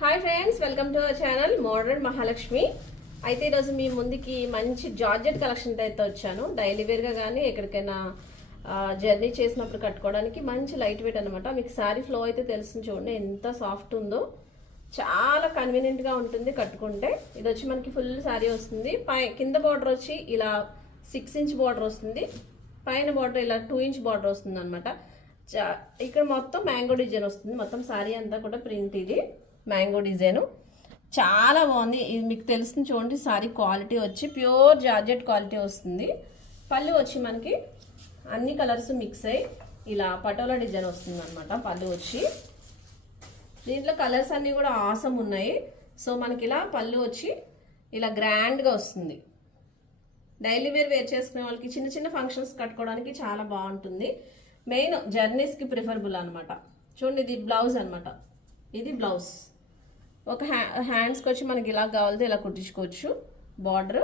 Hi friends, welcome to our channel modern Mahalakshmi. అయితే ఈరోజు మీ ముందుకి మంచి జార్జెట్ కలెక్షన్ అయితే వచ్చాను. డైలీ వేర్గా కానీ ఎక్కడికైనా జర్నీ చేసినప్పుడు కట్టుకోవడానికి మంచి లైట్ వెయిట్ అనమాట. మీకు శారీ ఫ్లో అయితే తెలుస్తుంది, చూడండి ఎంత సాఫ్ట్ ఉందో. చాలా కన్వీనియంట్గా ఉంటుంది కట్టుకుంటే. ఇది వచ్చి మనకి ఫుల్ శారీ వస్తుంది. కింద బార్డర్ వచ్చి ఇలా 6 ఇంచ్ బార్డర్ వస్తుంది, పైన బార్డర్ ఇలా 2 ఇంచ్ బార్డర్ వస్తుంది అనమాట. ఇక్కడ మొత్తం మ్యాంగో డిజైన్ వస్తుంది. మొత్తం శారీ అంతా కూడా ప్రింట్, ఇది మ్యాంగో డిజైన్ చాలా బాగుంది. ఇది మీకు తెలుస్తుంది చూడండి. సారీ క్వాలిటీ వచ్చి ప్యూర్ జార్జెట్ క్వాలిటీ వస్తుంది. పళ్ళు వచ్చి మనకి అన్ని కలర్స్ మిక్స్ అయ్యి ఇలా పటోలా డిజైన్ వస్తుంది అనమాట. పళ్ళు వచ్చి దీంట్లో కలర్స్ అన్నీ కూడా ఆసమ్ ఉన్నాయి. సో మనకి ఇలా పళ్ళు వచ్చి ఇలా గ్రాండ్గా వస్తుంది. డైలీ వేర్ చేసుకునే వాళ్ళకి చిన్న చిన్న ఫంక్షన్స్ కట్టుకోవడానికి చాలా బాగుంటుంది. మెయిన్ జర్నీస్కి ప్రిఫరబుల్ అనమాట. చూడండి, ఇది బ్లౌజ్ అనమాట. ఇది బ్లౌజ్. ఒక హ్యాండ్స్కి వచ్చి మనకి ఇలా కావాలితే ఇలా కుట్టించుకోవచ్చు బార్డర్.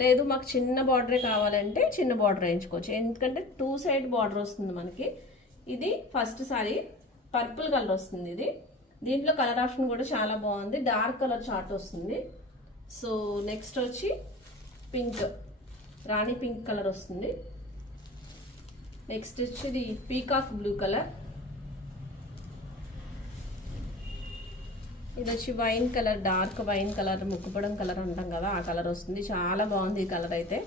లేదు మాకు చిన్న బార్డరే కావాలంటే చిన్న బార్డర్ వేయించుకోవచ్చు, ఎందుకంటే 2 సైడ్ బార్డర్ వస్తుంది మనకి. ఇది ఫస్ట్ సారీ పర్పుల్ కలర్ వస్తుంది. ఇది దీంట్లో కలర్ ఆప్షన్ కూడా చాలా బాగుంది. డార్క్ కలర్ చార్ట్ వస్తుంది. సో నెక్స్ట్ వచ్చి పింక్, రాణి పింక్ కలర్ వస్తుంది. నెక్స్ట్ వచ్చి ఇది పీకాక్ బ్లూ కలర్. ఇది వచ్చి wine colour, dark wine colour, ముక్కుపడం కలర్ అంటాం కదా, ఆ కలర్ వస్తుంది. చాలా బాగుంది ఈ కలర్ అయితే.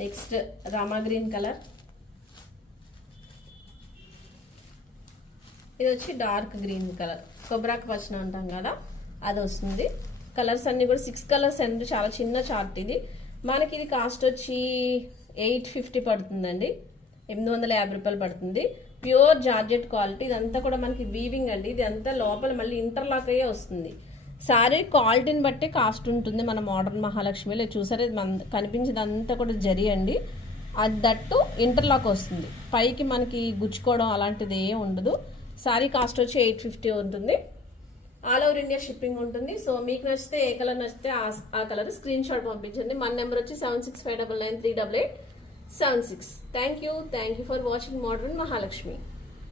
Next Rama green colour. ఇది వచ్చి డార్క్ గ్రీన్ కలర్, కొబ్బరాకు పచ్చన అంటాం కదా, అది వస్తుంది. కలర్స్ అన్ని కూడా 6 కలర్స్ అండ్ చాలా చిన్న చార్ట్. ఇది మనకి ఇది కాస్ట్ వచ్చి 850 పడుతుందండి, 850 రూపాయలు పడుతుంది. Pure georgette quality. ఇదంతా కూడా మనకి వీవింగ్ అండి. ఇది అంతా లోపల మళ్ళీ ఇంటర్లాక్ అయ్యే వస్తుంది. సారీ క్వాలిటీని బట్టి కాస్ట్ ఉంటుంది మన మోడర్న్ మహాలక్ష్మిలో. చూసారే కనిపించేది అంతా కూడా జరీ అండి. అది దట్టు ఇంటర్లాక్ వస్తుంది. పైకి మనకి గుచ్చుకోవడం అలాంటిది ఏం ఉండదు. సారీ కాస్ట్ వచ్చి 850 ఉంటుంది. ఆల్ ఓవర్ ఇండియా షిప్పింగ్ ఉంటుంది. సో మీకు నచ్చితే ఏ కలర్ నచ్చితే ఆ కలర్ స్క్రీన్ షాట్ పంపించండి. మన నెంబర్ వచ్చి 7659938876. Thank you for watching Modern Mahalakshmi.